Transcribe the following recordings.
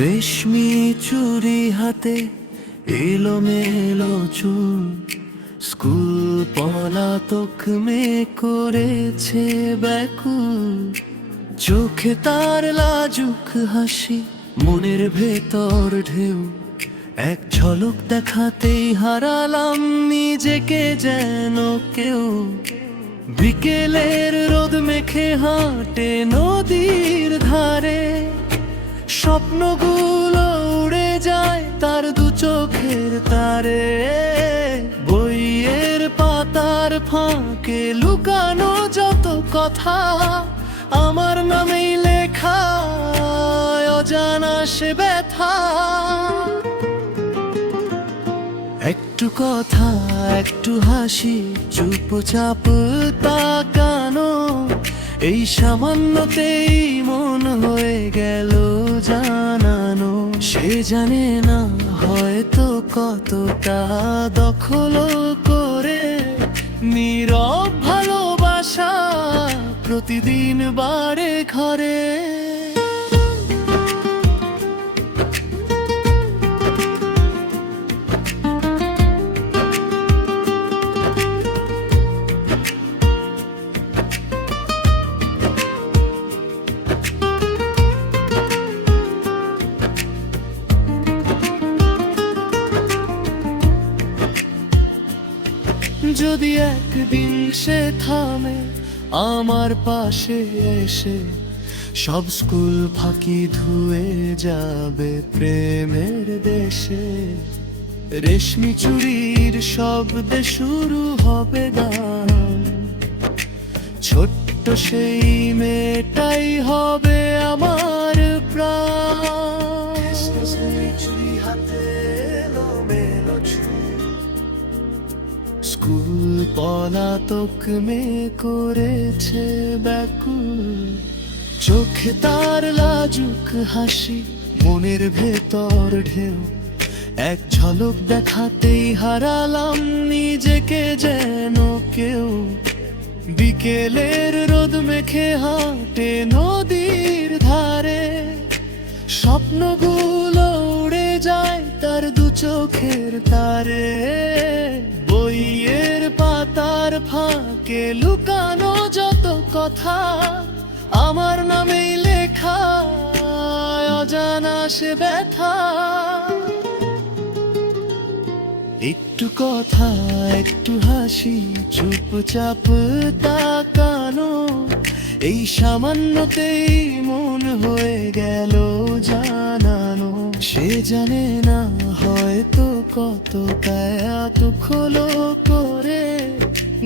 রেশমি চুড়ি হাতে এলোমেলো চুল, স্কুল পলাতক মেয়ে করেছে ব্যাকুল। চোখে তার লাজুক হাসি, মনের ভেতর ঢেউ। এক ঝলক দেখাতেই হারালাম নিজেকে যেন কেউ। বিকেলের রোদ মেখে হাঁটে নদীর ধারে, স্বপ্নগুলো উড়ে যায় তার দু চোখের তারে। বইয়ের পাতার ফাঁকে লুকানো যত কথা, আমার নামেই লেখা অজানা সে ব্যথা। একটু কথা, একটু হাসি, চুপচাপ তাকানো, এই সামান্যতেই মন হয়ে গেল জানানো। সে জানে না হয়তো কতটা দখল করে নীরব ভালোবাসা প্রতিদিন বাড়ে ঘরে। যদি একদিন সে থামে আমার পাশে এসে, সব স্কুল ফাঁকি ধুয়ে যাবে প্রেমের দেশে। রেশমি চুড়ির শব্দে শুরু হবে গান, ছোট্ট সেই মেয়েটাই হবে আমার প্রাণ। চুড়ি হাতে এলোমেলো চুল, স্কুল পলাতক মেয়ে করেছে ব্যাকুল। চোখে তার লাজুক হাসি, মনের ভেতর ঢেউ। এক ঝলক দেখাতেই হারালাম নিজেকে যেন কেউ। বিকেলের রোদ মেখে হাঁটে নদীর ধারে, স্বপ্নগুলো উড়ে যায় তার দু চোখের তারে। বইয়ের পাতার ফাঁকে লুকানো যত কথা, আমার নামেই লেখা অজানা সে ব্যথা। একটু কথা, একটু হাসি, চুপচাপ তাকানো, এই সামান্যতেই মন হয়ে গেল জানানো। সে জানে না হয়তো কতটা দখল করে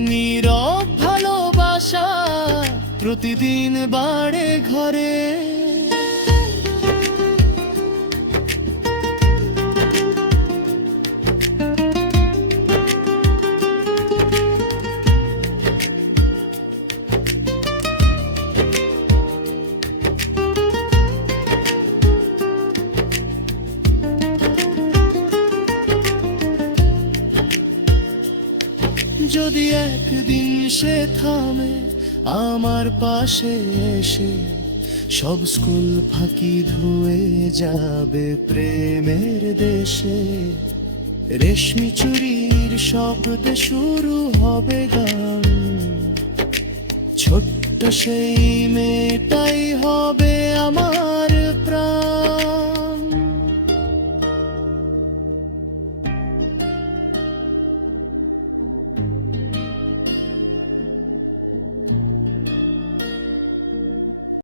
নীরব ভালোবাসা প্রতিদিন বাড়ে ঘরে। যদি একদিন সে থামে আমার পাশে এসে, সব স্কুল ফাঁকি ধুয়ে যাবে প্রেমের দেশে। রেশমি চুড়ির শব্দে শুরু হবে গান, ছোট্ট সেই মেয়েটাই হবে আমার